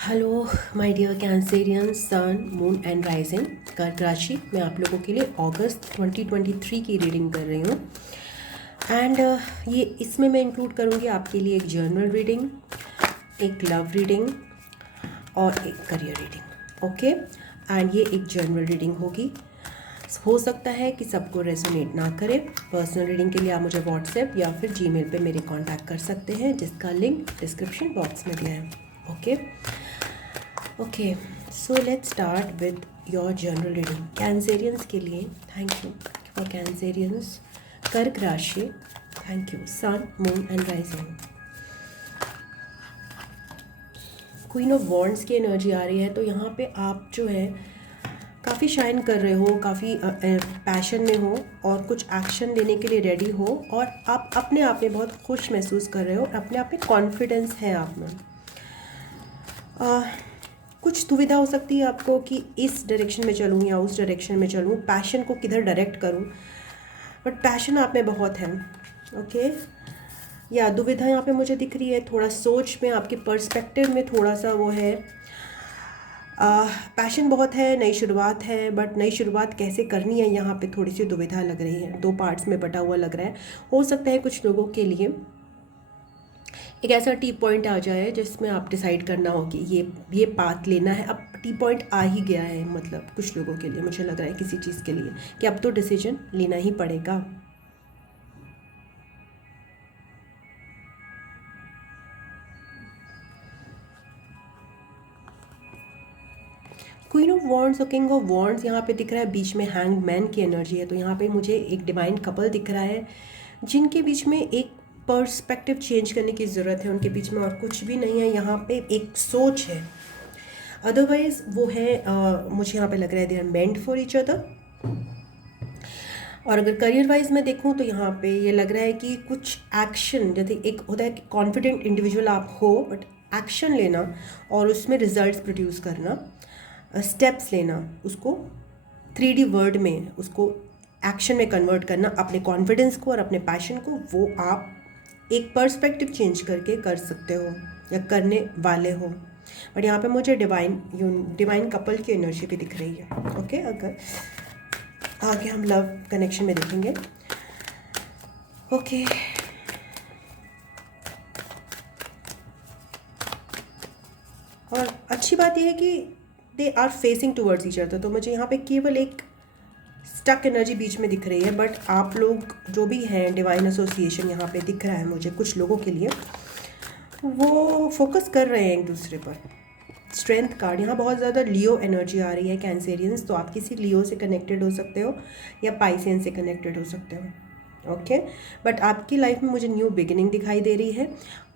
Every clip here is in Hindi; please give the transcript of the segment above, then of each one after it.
Hello my dear Cancerian sun moon and rising कर्क राशि। मैं आप लोगों के लिए अगस्त 2023 की रीडिंग कर रही हूँ एंड ये इसमें मैं इंक्लूड करूँगी आपके लिए एक जर्नल रीडिंग, एक लव रीडिंग और एक करियर रीडिंग। ओके, एंड ये एक जर्नल रीडिंग होगी। हो सकता है कि सबको रेजोनेट ना करे। पर्सनल रीडिंग के लिए आप मुझे व्हाट्सएप या फिर जीमेल पे मेरे कांटेक्ट कर सकते हैं, जिसका लिंक डिस्क्रिप्शन बॉक्स में दिया है। Okay okay, so let's start with your general reading Cancerians के लिए। Thank you for Cancerians. कर्क राशि, thank you. Sun moon and rising. Queen of wands की एनर्जी आ रही है, तो यहाँ पे आप जो है काफ़ी शाइन कर रहे हो, काफ़ी पैशन में हो और कुछ एक्शन लेने के लिए रेडी हो, और आप अपने आप में बहुत खुश महसूस कर रहे हो और अपने आप में कॉन्फिडेंस है आप में। कुछ दुविधा हो सकती है आपको कि इस डायरेक्शन में चलूँ या उस डायरेक्शन में चलूँ, पैशन को किधर डायरेक्ट करूँ, बट पैशन आप में बहुत है। ओके, या दुविधा यहाँ पे मुझे दिख रही है, थोड़ा सोच में, आपके पर्सपेक्टिव में थोड़ा सा वो है। पैशन बहुत है, नई शुरुआत है, बट नई शुरुआत कैसे करनी है यहाँ पे थोड़ी सी दुविधा लग रही है। दो पार्ट्स में बटा हुआ लग रहा है। हो सकता है कुछ लोगों के लिए एक ऐसा टी पॉइंट आ जाए जिसमें आप डिसाइड करना हो कि ये पाथ लेना है। अब टी पॉइंट आ ही गया है, मतलब कुछ लोगों के लिए मुझे लग रहा है किसी चीज़ के लिए कि अब तो डिसीजन लेना ही पड़ेगा। क्वीन ऑफ वॉन्ड्स और किंग ऑफ वॉन्ड्स यहाँ पे दिख रहा है, बीच में हैंग मैन की एनर्जी है। तो यहाँ पे मुझे एक डिवाइन कपल दिख रहा है जिनके बीच में एक पर्सपेक्टिव चेंज करने की ज़रूरत है। उनके बीच में और कुछ भी नहीं है, यहाँ पे एक सोच है। अदरवाइज वो है मुझे यहाँ पे लग रहा है they are meant for each other. और अगर करियर वाइज में देखूँ तो यहाँ पे ये लग रहा है कि कुछ एक्शन, जैसे एक होता है कि कॉन्फिडेंट इंडिविजुअल आप हो, बट एक्शन लेना और उसमें रिजल्ट्स प्रोड्यूस करना, स्टेप्स लेना, उसको 3D वर्ड में उसको एक्शन में कन्वर्ट करना, अपने कॉन्फिडेंस को और अपने पैशन को, वो आप एक पर्सपेक्टिव चेंज करके कर सकते हो या करने वाले हो। बट यहाँ पे मुझे डिवाइन कपल की एनर्जी भी दिख रही है। ओके, अगर आगे हम लव कनेक्शन में देखेंगे। ओके, और अच्छी बात यह है कि they are facing towards each other. तो मुझे यहाँ पे केवल एक स्टक एनर्जी बीच में दिख रही है, बट आप लोग जो भी हैं, डिवाइन एसोसिएशन यहाँ पे दिख रहा है मुझे कुछ लोगों के लिए, वो फोकस कर रहे हैं एक दूसरे पर। स्ट्रेंथ कार्ड यहाँ बहुत ज़्यादा लियो एनर्जी आ रही है कैंसेरियंस, तो आप किसी लियो से कनेक्टेड हो सकते हो या पाइसेन से कनेक्टेड हो सकते हो। ओके, बट आपकी लाइफ में मुझे न्यू बिगिनिंग दिखाई दे रही है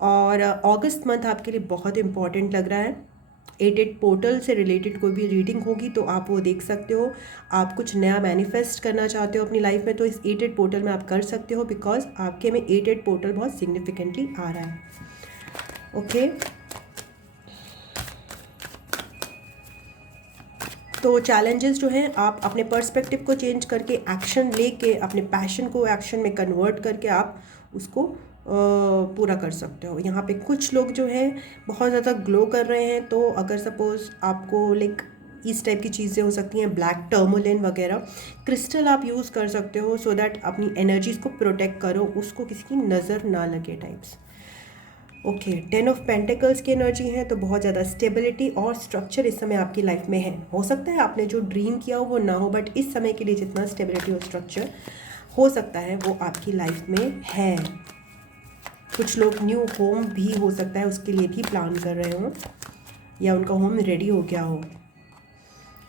और अगस्त मंथ आपके लिए बहुत इंपॉर्टेंट लग रहा है। 88 पोर्टल से रिलेटेड कोई भी रीडिंग होगी तो आप वो देख सकते हो। आप कुछ नया मैनिफेस्ट करना चाहते हो अपनी लाइफ में तो इस 88 पोर्टल में आप कर सकते हो, बिकॉज आपके में 88 पोर्टल बहुत सिग्निफिकेंटली आ रहा है। ओके, तो चैलेंजेस जो हैं, आप अपने पर्सपेक्टिव को चेंज करके एक्शन लेके अपने पैशन को एक्शन में कन्वर्ट करके आप उसको पूरा कर सकते हो। यहाँ पे कुछ लोग जो हैं बहुत ज़्यादा ग्लो कर रहे हैं, तो अगर सपोज़ आपको लाइक इस टाइप की चीज़ें हो सकती हैं, ब्लैक टर्मोलिन वगैरह क्रिस्टल आप यूज़ कर सकते हो, सो दैट अपनी एनर्जीज़ को प्रोटेक्ट करो, उसको किसी की नज़र ना लगे टाइप्स। ओके, 10 ऑफ पेंटिकल्स की एनर्जी है, तो बहुत ज़्यादा स्टेबिलिटी और स्ट्रक्चर इस समय आपकी लाइफ में है। हो सकता है आपने जो ड्रीम किया हो वो ना हो, बट इस समय के लिए जितना स्टेबिलिटी और स्ट्रक्चर हो सकता है वो आपकी लाइफ में है। कुछ लोग न्यू होम भी हो सकता है उसके लिए भी प्लान कर रहे हो, या उनका होम रेडी हो गया हो।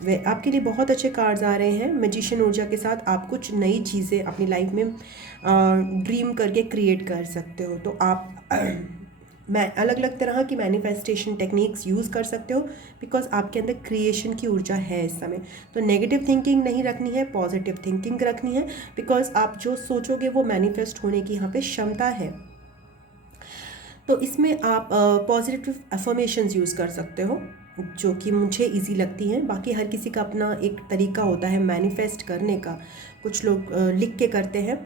वे आपके लिए बहुत अच्छे कार्ड्स आ रहे हैं। मैजिशियन ऊर्जा के साथ आप कुछ नई चीज़ें अपनी लाइफ में ड्रीम करके क्रिएट कर सकते हो। तो आप मैं अलग अलग तरह की मैनिफेस्टेशन टेक्निक्स यूज़ कर सकते हो, बिकॉज आपके अंदर क्रिएशन की ऊर्जा है इस समय। तो नेगेटिव थिंकिंग नहीं रखनी है, पॉजिटिव थिंकिंग रखनी है, बिकॉज आप जो सोचोगे वो मैनिफेस्ट होने की यहाँ पे क्षमता है। तो इसमें आप पॉजिटिव अफर्मेशंस यूज़ कर सकते हो, जो कि मुझे इजी लगती हैं। बाकी हर किसी का अपना एक तरीका होता है मैनिफेस्ट करने का। कुछ लोग लिख के करते हैं,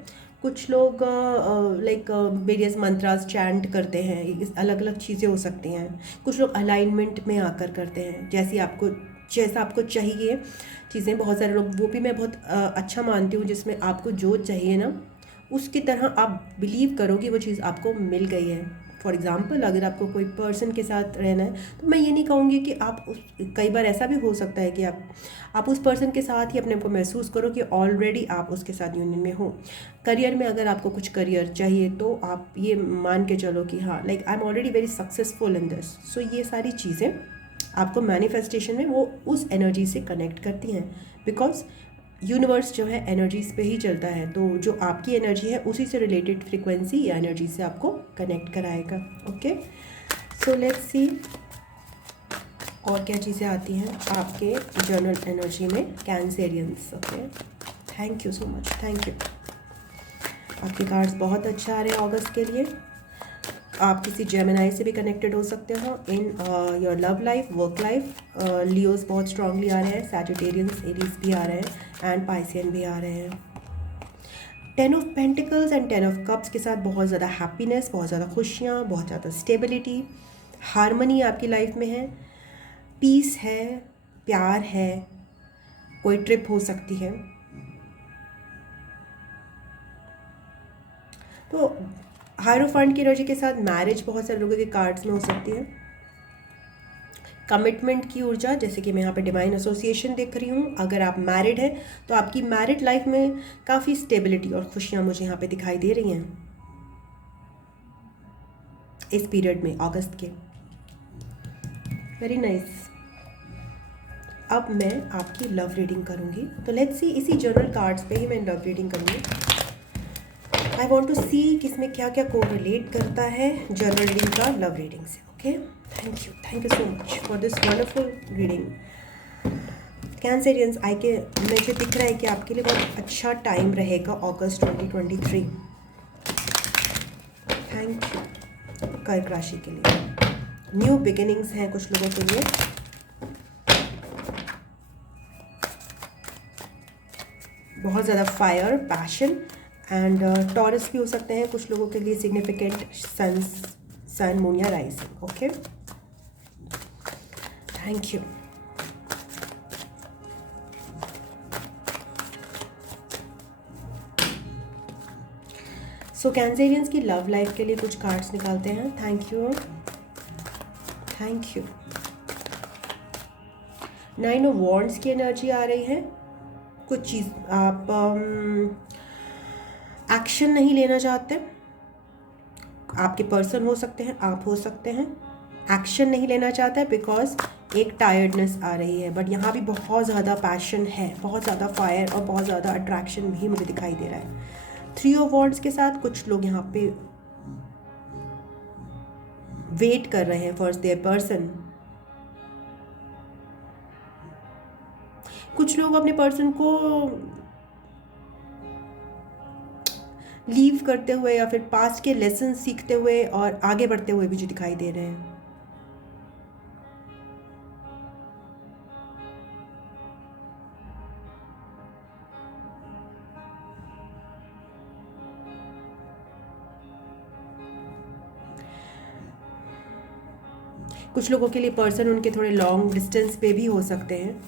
कुछ लोग लाइक वेरियस मंत्रास चैंट करते हैं, अलग अलग चीज़ें हो सकती हैं। कुछ लोग अलाइनमेंट में आकर करते हैं, जैसा आपको चाहिए चीज़ें। बहुत सारे लोग, वो भी मैं बहुत अच्छा मानती हूँ, जिसमें आपको जो चाहिए ना उसकी तरह आप बिलीव करो कि वो चीज़ आपको मिल गई है। फॉर एग्ज़ाम्पल, अगर आपको कोई पर्सन के साथ रहना है तो मैं ये नहीं कहूँगी कि आप कई बार ऐसा भी हो सकता है कि आप उस पर्सन के साथ ही अपने को महसूस करो कि ऑलरेडी आप उसके साथ यूनियन में हो। करियर में अगर आपको कुछ करियर चाहिए तो आप ये मान के चलो कि हाँ, like I am already very successful in this. So ये सारी चीज़ें आपको मैनिफेस्टेशन में वो उस एनर्जी से कनेक्ट करती हैं, बिकॉज यूनिवर्स जो है एनर्जीज पे ही चलता है। तो जो आपकी एनर्जी है उसी से रिलेटेड फ्रिक्वेंसी या एनर्जी से आपको कनेक्ट कराएगा। ओके, सो लेट्स सी और क्या चीज़ें आती हैं आपके जनरल एनर्जी में Cancerians. Okay, thank you so much, thank you. आपके कार्ड्स बहुत अच्छा आ रहे हैं अगस्त के लिए। आप किसी जेमिनाई से भी कनेक्टेड हो सकते हो in your love life, work life. Leos बहुत स्ट्रांगली आ रहे हैं, सैजिटेरियंस, एरीज भी आ रहे हैं एंड पाइसियन भी आ रहे हैं। 10 of pentacles and 10 of cups के साथ बहुत ज़्यादा हैप्पीनेस, बहुत ज़्यादा खुशियाँ, बहुत ज़्यादा स्टेबिलिटी, हारमनी आपकी लाइफ में है, पीस है, प्यार है, कोई ट्रिप हो सकती है। तो हायरोफेंट की एनर्जी के साथ मैरिज बहुत सारे लोगों के कार्ड्स में हो सकती है। कमिटमेंट की ऊर्जा, जैसे कि मैं यहाँ पे डिवाइन एसोसिएशन देख रही हूँ। अगर आप मैरिड हैं तो आपकी मैरिड लाइफ में काफ़ी स्टेबिलिटी और खुशियाँ मुझे यहाँ पे दिखाई दे रही हैं इस पीरियड में, अगस्त के। Very nice. अब मैं आपकी लव रीडिंग करूँगी, तो लेट्स सी, इसी जनरल कार्ड्स पे ही मैं लव रीडिंग करूँगी। आई वॉन्ट टू सी किसमें क्या क्या कोरिलेट करता है जनरल रीडिंग का लव रीडिंग से। Okay, thank you so much for this wonderful reading. Cancerians, मुझे दिख रहा है कि आपके लिए बहुत अच्छा टाइम रहेगा अगस्त 2023। Thank you. कर्क राशि के लिए न्यू बिगिनिंग्स हैं कुछ लोगों के लिए। बहुत ज़्यादा फायर, पैशन एंड टॉरस भी हो सकते हैं कुछ लोगों के लिए। सिग्निफिकेंट सन, मून या rising. Okay, thank you. So Cancerians की लव लाइफ के लिए कुछ कार्ड्स निकालते हैं। Thank you, thank you. 9 of wands की एनर्जी आ रही है। कुछ चीज़ आप एक्शन नहीं लेना चाहते, आपके पर्सन हो सकते हैं, आप हो सकते हैं, एक्शन नहीं लेना चाहता है बिकॉज एक टायर्डनेस आ रही है। बट यहाँ भी बहुत ज़्यादा पैशन है, बहुत ज़्यादा फायर और बहुत ज़्यादा अट्रैक्शन भी मुझे दिखाई दे रहा है। 3 ऑफ वॉन्ड्स के साथ कुछ लोग यहाँ पे वेट कर रहे हैं फॉर देयर पर्सन। कुछ लोग अपने पर्सन को लीव करते हुए या फिर पास्ट के लेसन सीखते हुए और आगे बढ़ते हुए भी जो दिखाई दे रहे हैं। कुछ लोगों के लिए पर्सन उनके थोड़े लॉन्ग डिस्टेंस पे भी हो सकते हैं।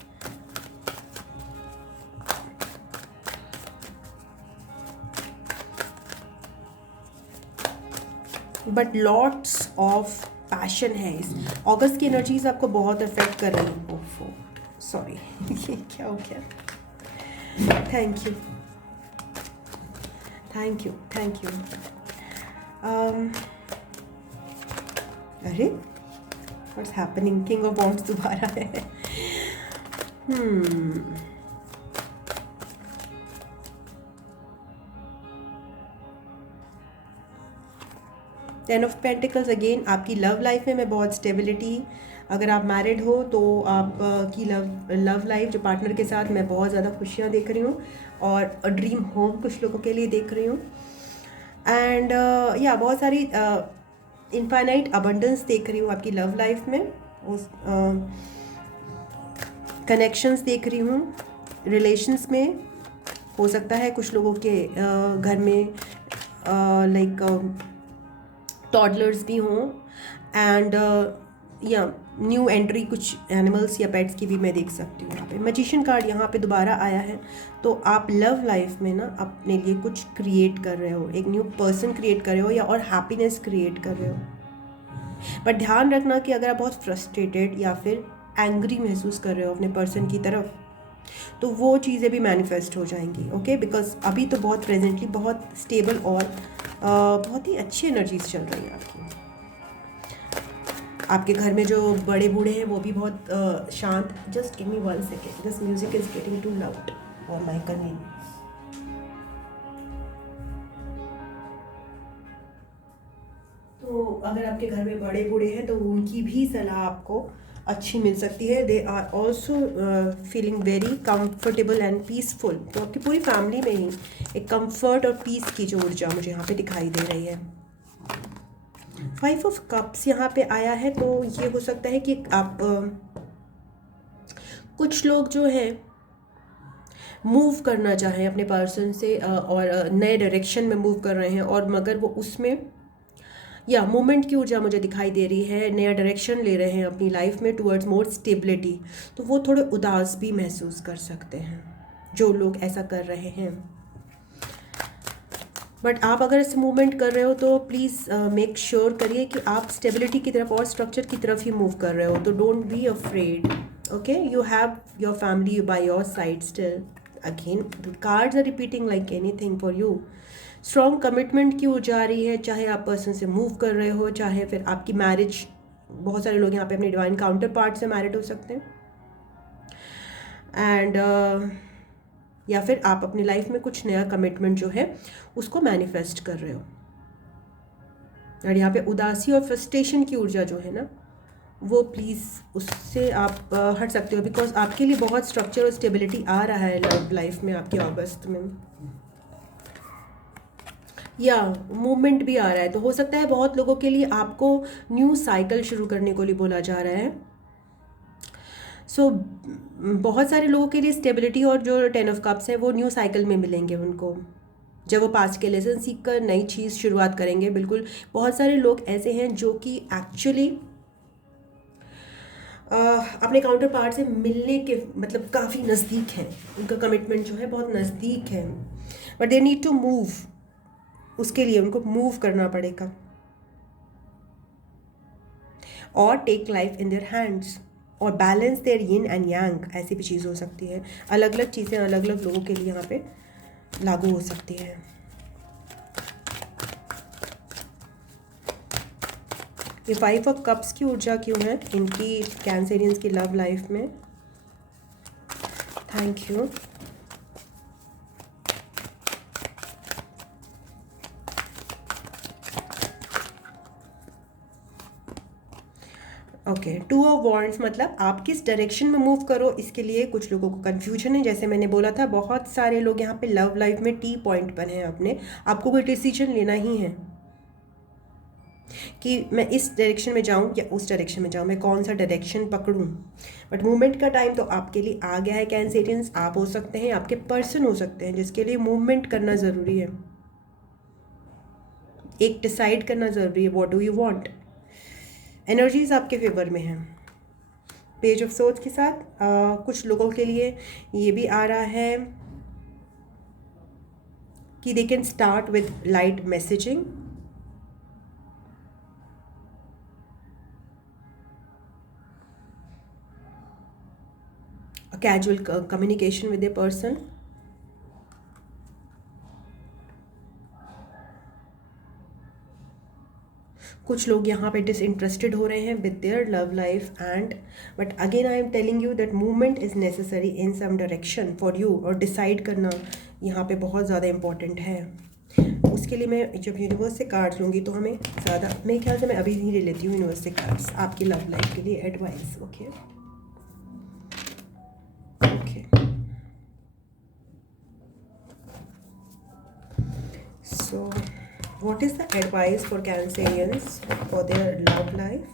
बट लॉट्स ऑफ पैशन है। इस अगस्त की एनर्जीज आपको बहुत अफेक्ट कर रही हैं। ओफो, सॉरी, ये क्या हो गया। Thank you, thank you, thank you. अरे what's happening, king of wands दोबारा है। 10 ऑफ पेंटिकल्स अगेन, आपकी लव लाइफ में मैं बहुत स्टेबिलिटी, अगर आप मैरिड हो तो आपकी लव लाइफ जो पार्टनर के साथ मैं बहुत ज़्यादा खुशियाँ देख रही हूँ और ड्रीम होम कुछ लोगों के लिए देख रही हूँ। एंड या बहुत सारी इनफाइनाइट अबंडेंस देख रही हूँ आपकी लव लाइफ में। उस कनेक्शंस देख रही हूँ रिलेशंस में, हो सकता है कुछ लोगों के घर में लाइक टॉडलर्स भी हों, एंड या न्यू एंट्री कुछ एनिमल्स या पेट्स की भी मैं देख सकती हूँ यहाँ पे। मैजिशियन कार्ड यहाँ पे दोबारा आया है, तो आप लव लाइफ में ना अपने लिए कुछ क्रिएट कर रहे हो, एक न्यू पर्सन क्रिएट कर रहे हो या और हैप्पीनेस क्रिएट कर रहे हो। बट ध्यान रखना कि अगर आप बहुत फ्रस्ट्रेटेड या फिर एंग्री महसूस कर रहे हो अपने पर्सन की तरफ, तो वो चीज़ें भी मैनिफेस्ट हो जाएंगी, ओके। बिकॉज अभी तो बहुत प्रेजेंटली बहुत स्टेबल और बहुत ही अच्छी एनर्जीज चल रही हैं आपकी। आपके घर में जो बड़े बूढ़े हैं वो भी बहुत शांत। Just give me 1 second, this music is getting too loud for my convenience. तो अगर आपके घर में बड़े बूढ़े हैं तो उनकी भी सलाह आपको अच्छी मिल सकती है। They are also feeling very comfortable and peaceful. तो आपकी पूरी फैमिली में ही एक कंफर्ट और पीस की जो ऊर्जा मुझे यहाँ पे दिखाई दे रही है। 5 ऑफ कप्स यहाँ पे आया है, तो ये हो सकता है कि आप कुछ लोग जो है मूव करना चाहें अपने पर्सन से और नए डायरेक्शन में मूव कर रहे हैं, और मगर वो उसमें या मूवमेंट की ऊर्जा मुझे दिखाई दे रही है, नया डायरेक्शन ले रहे हैं अपनी लाइफ में टुवर्ड्स मोर स्टेबिलिटी। तो वो थोड़े उदास भी महसूस कर सकते हैं जो लोग ऐसा कर रहे हैं। बट आप अगर इस मूवमेंट कर रहे हो तो प्लीज़ मेक श्योर करिए कि आप स्टेबिलिटी की तरफ और स्ट्रक्चर की तरफ ही मूव कर रहे हो। तो don't be afraid, okay. You have your family by your side still. Again the cards are repeating like anything for you. Strong commitment की ऊर्जा आ रही है, चाहे आप पर्सन से मूव कर रहे हो, चाहे फिर आपकी मैरिज, बहुत सारे लोग यहाँ पे अपने डिवाइन काउंटर पार्ट से मैरिड हो सकते हैं, एंड या फिर आप अपनी लाइफ में कुछ नया कमिटमेंट जो है उसको मैनिफेस्ट कर रहे हो। और यहाँ पे उदासी और फ्रस्ट्रेशन की ऊर्जा जो है ना, वो प्लीज़ उससे आप हट सकते हो, बिकॉज आपके लिए बहुत स्ट्रक्चर और स्टेबिलिटी आ रहा है लाइफ में आपकी अगस्त में, या मूवमेंट भी आ रहा है। तो हो सकता है बहुत लोगों के लिए आपको न्यू साइकिल शुरू करने को लिए बोला जा रहा है। सो बहुत सारे लोगों के लिए स्टेबिलिटी और जो 10 ऑफ कप्स है वो न्यू साइकिल में मिलेंगे उनको, जब वो पास्ट के लेसन सीख कर नई चीज़ शुरुआत करेंगे। बिल्कुल बहुत सारे लोग ऐसे हैं जो कि एक्चुअली अपने काउंटर पार्ट से मिलने के मतलब काफ़ी नज़दीक हैं, उनका कमिटमेंट जो है बहुत नज़दीक है, but they need to move. उसके लिए उनको मूव करना पड़ेगा और take life in their hands और balance their yin and yang. ऐसी भी चीज़ हो सकती है। अलग अलग चीज़ें अलग अलग लोगों के लिए यहाँ पे लागू हो सकती है। ये 5 ऑफ कप्स की ऊर्जा क्यों है इनकी कैंसेरियंस की लव लाइफ में? Thank you. Okay, 2 of wands मतलब आप किस डायरेक्शन में मूव करो, इसके लिए कुछ लोगों को कन्फ्यूजन है। जैसे मैंने बोला था, बहुत सारे लोग यहाँ पे लव लाइफ में टी पॉइंट पर हैं अपने। आपको कोई डिसीजन लेना ही है कि मैं इस डायरेक्शन में जाऊँ या उस डायरेक्शन में जाऊँ, मैं कौन सा डायरेक्शन पकड़ूँ। बट मूवमेंट का टाइम तो आपके लिए आ गया है कैंसेरियंस। आप हो सकते हैं, आपके पर्सन हो सकते हैं जिसके लिए मूवमेंट करना ज़रूरी है। एक डिसाइड करना ज़रूरी है, what do you want. Energies आपके फेवर में हैं। पेज ऑफ सोर्ड्स के साथ कुछ लोगों के लिए ये भी आ रहा है कि they can start with light messaging, casual communication with a person. कुछ लोग यहाँ पे डिसइंटरेस्टेड हो रहे हैं with their love life and but again I am telling you that movement is necessary in some direction for you. और डिसाइड करना यहाँ पे बहुत ज़्यादा इम्पॉर्टेंट है। उसके लिए मैं जब यूनिवर्स से कार्ड्स लूँगी तो हमें ज़्यादा, मेरे ख्याल से मैं अभी ही ले लेती हूँ यूनिवर्स से कार्ड्स आपकी लव लाइफ के लिए advice. Okay okay, so what is the advice for Cancerians for their love life?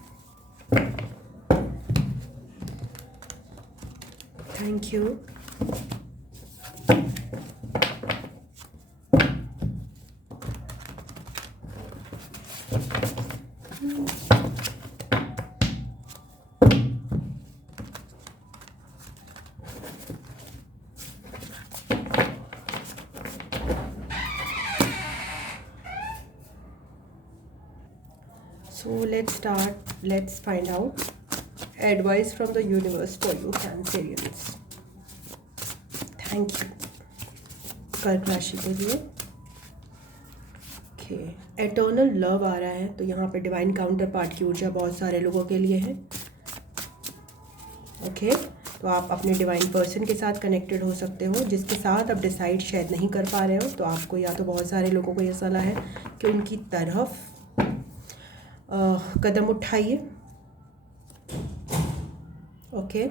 Thank you. let's find out advice from the universe for you Cancerians. Thank you कर्क राशि के लिए। ओके, एटर्नल लव आ रहा है, तो यहाँ पे डिवाइन काउंटर पार्ट की ऊर्जा बहुत सारे लोगों के लिए है। ओके, तो आप अपने डिवाइन पर्सन के साथ कनेक्टेड हो सकते हो, जिसके साथ आप डिसाइड शायद नहीं कर पा रहे हो। तो आपको या तो बहुत सारे लोगों को ये सलाह है कि उनकी तरफ कदम उठाइए। Okay,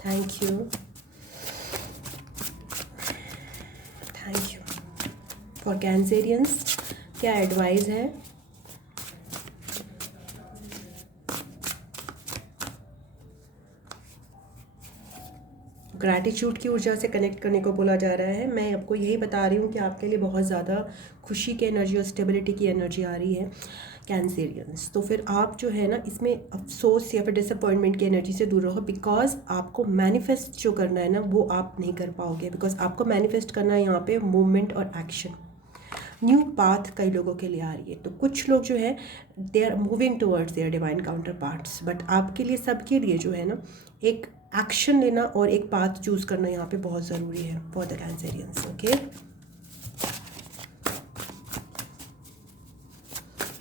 thank you for Cancerians. क्या एडवाइस है? ग्रैटिट्यूड की ऊर्जा से कनेक्ट करने को बोला जा रहा है। मैं आपको यही बता रही हूँ कि आपके लिए बहुत ज़्यादा खुशी की एनर्जी और स्टेबिलिटी की एनर्जी आ रही है कैंसेरियंस। तो फिर आप जो है ना, इसमें अफसोस या फिर डिसअपॉइंटमेंट की एनर्जी से दूर रहो, बिकॉज आपको मैनिफेस्ट जो करना है ना, वो आप नहीं कर पाओगे। बिकॉज आपको मैनिफेस्ट करना है यहाँ पे मूवमेंट और एक्शन। न्यू पाथ कई लोगों के लिए आ रही है। तो कुछ लोग जो है they are moving towards their divine counterparts, but आपके लिए, सबके लिए जो है ना, एक एक्शन लेना और एक पाथ चूज़ करना यहाँ पे बहुत ज़रूरी है for the Cancerians. Okay,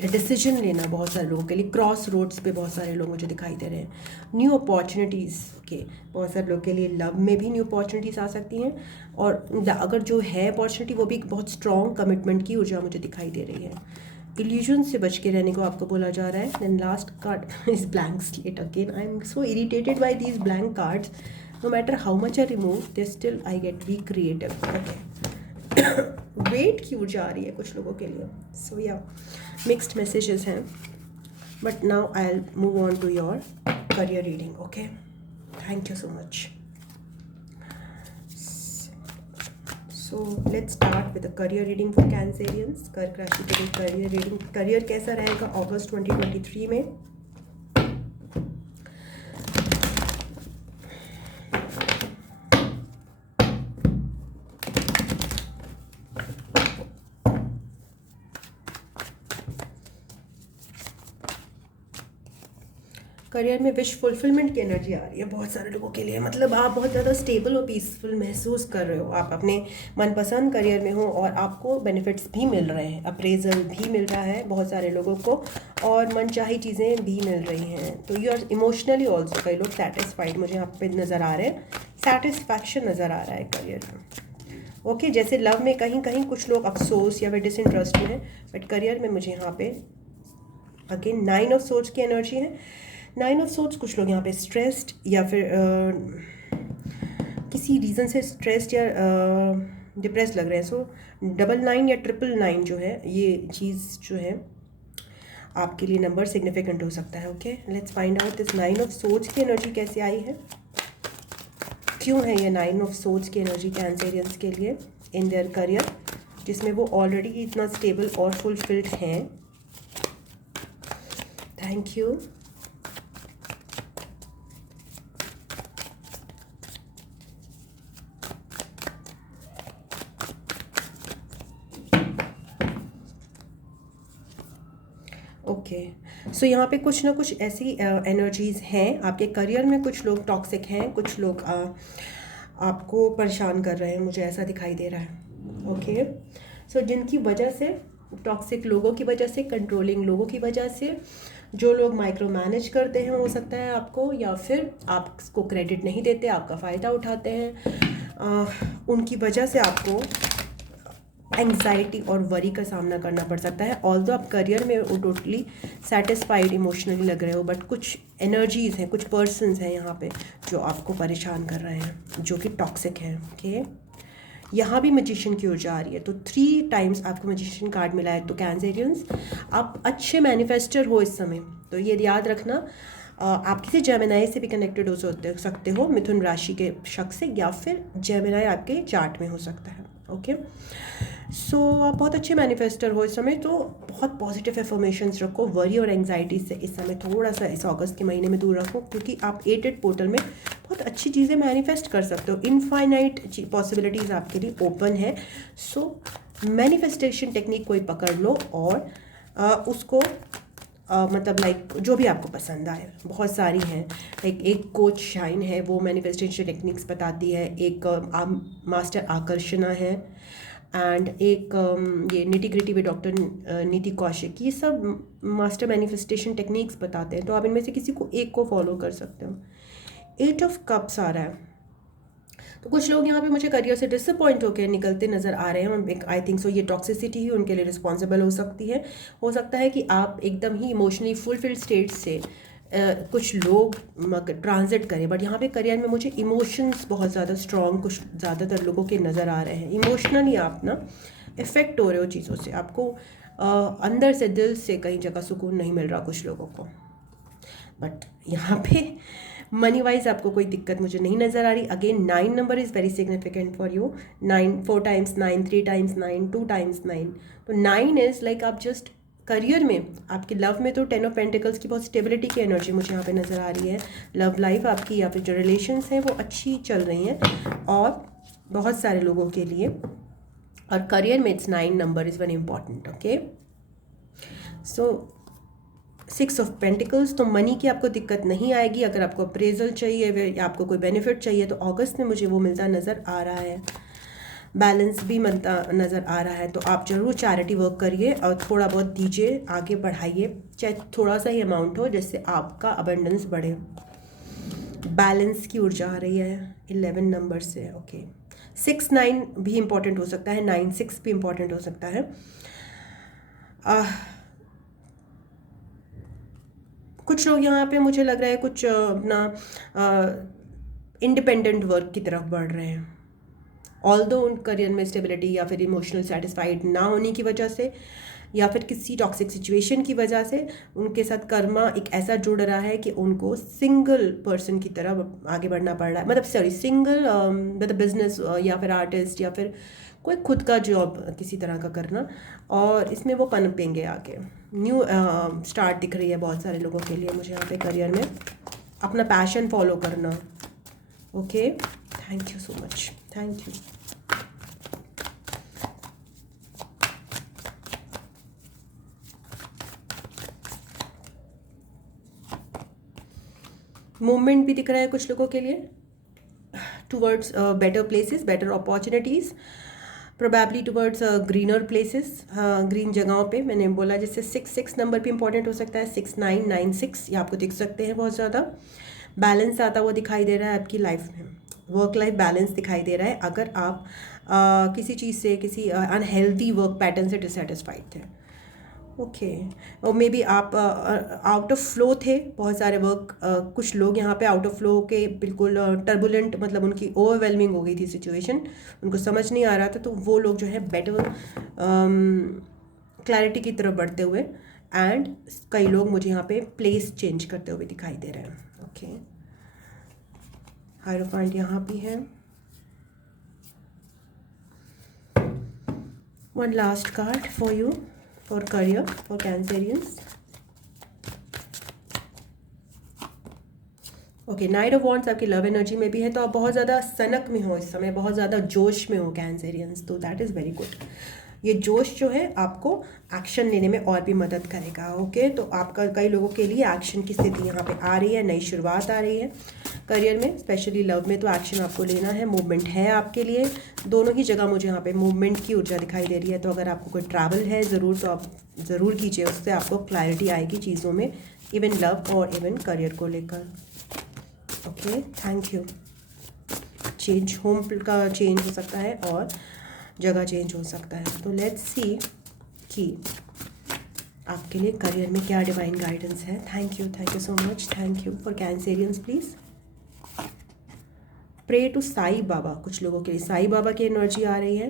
decision लेना बहुत सारे लोगों के लिए, क्रॉस रोड्स पे बहुत सारे लोग मुझे दिखाई दे रहे हैं। न्यू अपॉर्चुनिटीज़, ओके, बहुत सारे लोग के लिए लव में भी न्यू अपॉर्चुनिटीज़ आ सकती हैं, और अगर जो है अपॉर्चुनिटी वो भी बहुत स्ट्रॉन्ग कमिटमेंट की ऊर्जा मुझे दिखाई दे रही है। इल्यूजन से बच के रहने को आपको बोला जा रहा है। Then last card is blank slate again. I am so irritated by these blank cards. No matter how much I remove, they still I get we creative. Okay, wait की ऊर्जा आ रही है कुछ लोगों के लिए। सो या मिक्स्ड मैसेजेस हैं, but now I will move on to your career reading. Okay, thank you so much. So let's start with the career reading for Cancerians. कर्क राशि के लिए करियर रीडिंग। करियर कैसा रहेगा अगस्त 2023 में? करियर में विश फुलफिलमेंट की एनर्जी आ रही है बहुत सारे लोगों के लिए। मतलब आप बहुत ज़्यादा स्टेबल और पीसफुल महसूस कर रहे हो। आप अपने मनपसंद करियर में हो और आपको बेनिफिट्स भी मिल रहे हैं, अप्रेजल भी मिल रहा है बहुत सारे लोगों को, और मनचाही चीज़ें भी मिल रही हैं। तो यू आर इमोशनली ऑल्सो कई लोग सेटिस्फाइड मुझे यहाँ पे नज़र आ रहे हैं। सेटिस्फैक्शन नज़र आ रहा है करियर में। ओके, जैसे लव में कहीं कहीं कुछ लोग अफसोस या फिर डिसइंटरेस्ट में है, बट करियर में मुझे यहाँ पे अगेन 9 ऑफ सोर्ड्स की एनर्जी है। 9 ऑफ सोर्ड्स, कुछ लोग यहाँ पे स्ट्रेस्ड या फिर किसी रीज़न से स्ट्रेस्ड या डिप्रेस लग रहे हैं। सो 99 या 999 जो है, ये चीज़ जो है आपके लिए नंबर सिग्निफिकेंट हो सकता है। Okay, let's find out this 9 of swords की एनर्जी कैसे आई है, क्यों है ये 9 ऑफ सोर्ड्स की एनर्जी कैंसेरियंस के लिए इन देयर करियर, जिसमें वो ऑलरेडी इतना स्टेबल और फुलफिल्ड हैं। Thank you. ओके, सो यहाँ पे कुछ ना कुछ ऐसी एनर्जीज़ हैं आपके करियर में। कुछ लोग टॉक्सिक हैं, कुछ लोग आपको परेशान कर रहे हैं, मुझे ऐसा दिखाई दे रहा है। ओके, सो जिनकी वजह से, टॉक्सिक लोगों की वजह से, कंट्रोलिंग लोगों की वजह से, जो लोग माइक्रो मैनेज करते हैं हो सकता है आपको, या फिर आपको क्रेडिट नहीं देते, आपका फ़ायदा उठाते हैं, उनकी वजह से आपको एंग्जाइटी और वरी का सामना करना पड़ सकता है। ऑल्दो आप करियर में टोटली सेटिस्फाइड इमोशनली लग रहे हो, बट कुछ एनर्जीज़ हैं, कुछ पर्सन्स हैं यहाँ पे जो आपको परेशान कर रहे हैं, जो कि टॉक्सिक हैं। ओके, यहाँ भी मैजिशियन की ऊर्जा आ रही है। तो 3 टाइम्स आपको मैजिशियन कार्ड मिला है। तो कैंसेरियंस, आप अच्छे मैनिफेस्टर हो इस समय, तो ये याद रखना। आप किसी जेमिनाई से भी कनेक्टेड हो सकते हो, मिथुन राशि के शख्स से, या फिर जेमिनाई आपके चार्ट में हो सकता है। ओके, सो आप बहुत अच्छे मैनिफेस्टर हो इस समय, तो बहुत पॉजिटिव एफर्मेशंस रखो। वरी और एंग्जाइटी से इस समय थोड़ा सा इस अगस्त के महीने में दूर रखो, क्योंकि आप 8 पोर्टल में बहुत अच्छी चीज़ें मैनिफेस्ट कर सकते हो। इनफाइनाइट पॉसिबिलिटीज़ आपके लिए ओपन है। सो मैनिफेस्टेशन टेक्निक कोई पकड़ लो और उसको मतलब लाइक जो भी आपको पसंद आए, बहुत सारी हैं। लाइक एक कोच शाइन है, वो मैनिफेस्टेशन टेक्निक्स बताती है। एक मास्टर आकर्षणा है, एंड एक ये निटी ग्रिटी में डॉक्टर नीति कौशिक, ये सब मास्टर मैनिफेस्टेशन टेक्निक्स बताते हैं। तो आप इनमें से किसी को एक को फॉलो कर सकते हो। 8 ऑफ कप्स आ रहा है, तो कुछ लोग यहाँ पे मुझे करियर से डिसअपॉइंट होकर निकलते नज़र आ रहे हैं। आई थिंक सो ये टॉक्सिसिटी ही उनके लिए रिस्पॉन्सिबल हो सकती है। हो सकता है कि आप एकदम ही इमोशनली फुलफिल्ड स्टेट से कुछ लोग ट्रांजिट करें, बट यहाँ पे करियर में मुझे इमोशंस बहुत ज़्यादा स्ट्रॉन्ग कुछ ज़्यादातर लोगों के नज़र आ रहे हैं। इमोशनली आप ना इफ़ेक्ट हो रहे हो चीज़ों से, आपको अंदर से दिल से कहीं जगह सुकून नहीं मिल रहा कुछ लोगों को। बट यहाँ पे मनी वाइज आपको कोई दिक्कत मुझे नहीं नज़र आ रही। Again 9 number is very significant for you. 9 4 times 9, 3 times 9, 2 times 9। तो 9 इज़ लाइक आप जस्ट करियर में, आपके लव में तो 10 ऑफ पेंटिकल्स की बहुत स्टेबिलिटी की एनर्जी मुझे यहाँ पे नज़र आ रही है। लव लाइफ आपकी या फिर जो रिलेशंस हैं वो अच्छी चल रही हैं और बहुत सारे लोगों के लिए। और करियर में it's 9 number is very important. Okay, so 6 of pentacles, तो मनी की आपको दिक्कत नहीं आएगी। अगर आपको अप्रेजल चाहिए या आपको कोई बेनिफिट चाहिए तो अगस्त में मुझे वो मिलता नज़र आ रहा है। बैलेंस भी मिलता नज़र आ रहा है। तो आप ज़रूर चैरिटी वर्क करिए और थोड़ा बहुत दीजिए, आगे बढ़ाइए, चाहे थोड़ा सा ही अमाउंट हो, जिससे आपका अबंडेंस बढ़े। बैलेंस की ऊर्जा आ रही है 11 नंबर से। ओके, 6 9 भी इम्पॉर्टेंट हो सकता है, 9 6 भी इम्पॉर्टेंट हो सकता है। कुछ लोग यहाँ पे मुझे लग रहा है कुछ अपना इंडिपेंडेंट वर्क की तरफ बढ़ रहे हैं, ऑल्दो उन करियर में स्टेबिलिटी या फिर इमोशनल सेटिस्फाइड ना होने की वजह से या फिर किसी टॉक्सिक सिचुएशन की वजह से उनके साथ कर्मा एक ऐसा जुड़ रहा है कि उनको सिंगल पर्सन की तरह आगे बढ़ना पड़ रहा है। मतलब सॉरी, सिंगल मतलब बिजनेस या फिर आर्टिस्ट या फिर कोई खुद का जॉब किसी तरह का करना, और इसमें वो पनपेंगे आगे। न्यू स्टार्ट दिख रही है बहुत सारे लोगों के लिए मुझे यहाँ पे करियर में, अपना पैशन फॉलो करना। Okay, thank you so much, thank you. Movement भी दिख रहा है कुछ लोगों के लिए towards better places, better opportunities, probably towards greener places, green जगहों पे। मैंने बोला जैसे 6 नंबर भी इंपॉर्टेंट हो सकता है, 6 9 9 6 ये आपको दिख सकते हैं बहुत ज़्यादा। बैलेंस आता हुआ दिखाई दे रहा है आपकी लाइफ में, वर्क लाइफ बैलेंस दिखाई दे रहा है। अगर आप किसी चीज़ से, किसी अनहेल्दी वर्क पैटर्न से डिससेटिस्फाइड थे, ओके, और मे बी आप आउट ऑफ फ्लो थे, बहुत सारे वर्क, कुछ लोग यहाँ पे आउट ऑफ फ्लो के बिल्कुल टर्बुलेंट, मतलब उनकी ओवरवेलमिंग हो गई थी सिचुएशन, उनको समझ नहीं आ रहा था। तो वो लोग जो है बेटर क्लैरिटी की तरफ बढ़ते हुए, एंड कई लोग मुझे यहाँ पे प्लेस चेंज करते हुए दिखाई दे रहे हैं। ओके, हायरोफेंट यहाँ भी है। One last card for you for career for Cancerians. Okay, night of wands आपकी लव एनर्जी में भी है, तो आप बहुत ज़्यादा सनक में हो इस समय, बहुत ज़्यादा जोश में हो कैंसेरियंस, तो दैट इज़ वेरी गुड। ये जोश जो है आपको एक्शन लेने में और भी मदद करेगा। ओके, तो आपका कई लोगों के लिए एक्शन की स्थिति यहाँ पे आ रही है, नई शुरुआत आ रही है करियर में, स्पेशली लव में तो एक्शन आपको लेना है, मूवमेंट है आपके लिए। दोनों ही जगह मुझे यहाँ पे मूवमेंट की ऊर्जा दिखाई दे रही है। तो अगर आपको कोई ट्रैवल है ज़रूर, तो आप ज़रूर कीजिए, उससे आपको क्लैरिटी आएगी चीज़ों में, इवन लव और इवन करियर को लेकर। Okay, thank you. Change, home का चेंज हो सकता है और जगह चेंज हो सकता है। तो लेट्स सी कि आपके लिए करियर में क्या डिवाइन गाइडेंस है। Thank you so much, thank you for Cancerians. Please pray to Sai Baba, कुछ लोगों के लिए साई बाबा की एनर्जी आ रही है।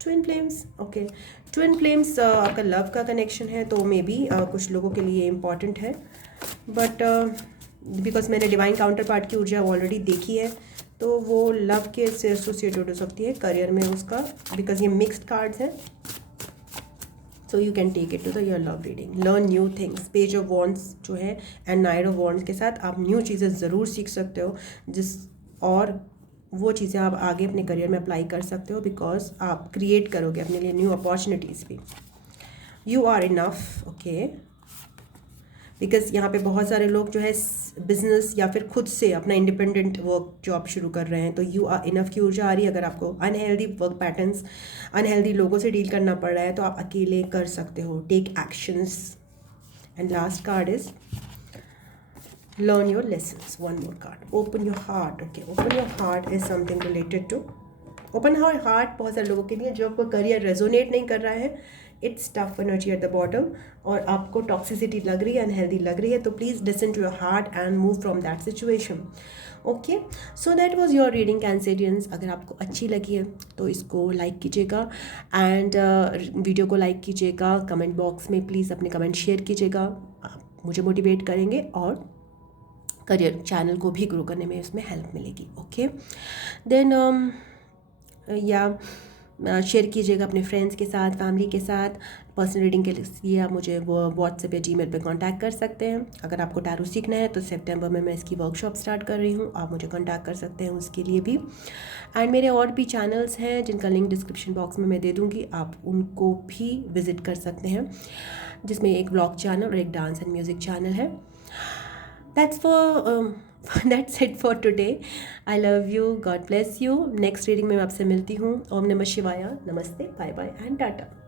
Twin flames, okay, twin flames आपका लव का कनेक्शन है, तो मे बी कुछ लोगों के लिए इम्पॉर्टेंट है, बट बिकॉज मैंने डिवाइन काउंटर पार्ट की ऊर्जा ऑलरेडी देखी है, तो वो लव के से एसोसिएटेड हो सकती है करियर में उसका, बिकॉज ये मिक्स्ड कार्ड्स हैं। So you can take it to the your love reading, learn new things. Page of wands जो है एंड नाइट ऑफ वॉन्ड्स के साथ आप न्यू चीज़ें ज़रूर सीख सकते हो, और वो चीज़ें आप आगे अपने करियर में अप्लाई कर सकते हो, बिकॉज आप क्रिएट करोगे अपने लिए न्यू अपॉर्चुनिटीज़ भी। You are enough, okay, because यहाँ पे बहुत सारे लोग जो है बिजनेस या फिर खुद से अपना इंडिपेंडेंट वर्क जॉब शुरू कर रहे हैं, तो यू आर इनफ की ऊर्जा आ रही है। अगर आपको अनहेल्दी वर्क पैटर्न्स, अनहेल्दी लोगों से डील करना पड़ रहा है, तो आप अकेले कर सकते हो, take actions. And last card is learn your lessons. One more card, open your heart. Okay, open your heart is something related to open your heart बहुत सारे लोगों के लिए जो आपको करियर रेजोनेट नहीं कर रहा है, it's tough energy at the bottom, और आपको टॉक्सिसिटी लग रही है, अनहेल्दी लग रही है, तो please listen to your heart and move from that situation. Okay, so that was your reading Cancerians. अगर आपको अच्छी लगी है तो इसको लाइक कीजिएगा एंड वीडियो को लाइक कीजिएगा। कमेंट बॉक्स में प्लीज़ अपने कमेंट शेयर कीजिएगा, आप मुझे मोटिवेट करेंगे और करियर चैनल को भी ग्रो करने में इसमें हेल्प मिलेगी। ओके, देन या शेयर कीजिएगा अपने फ्रेंड्स के साथ, फैमिली के साथ। पर्सनल रीडिंग के लिए आप मुझे वो व्हाट्सएप या जीमेल पे कांटेक्ट कर सकते हैं। अगर आपको टैरो सीखना है तो सितंबर में मैं इसकी वर्कशॉप स्टार्ट कर रही हूँ, आप मुझे कांटेक्ट कर सकते हैं उसके लिए भी। एंड मेरे और भी चैनल्स हैं जिनका लिंक डिस्क्रिप्शन बॉक्स में मैं दे दूँगी, आप उनको भी विज़िट कर सकते हैं, जिसमें एक ब्लॉग चैनल और एक डांस एंड म्यूज़िक चैनल है। That's it for today. I love you. God bless you. Next reading में मैं आपसे मिलती हूँ। ओम नमः शिवाय, नमस्ते, बाय बाय एंड टाटा।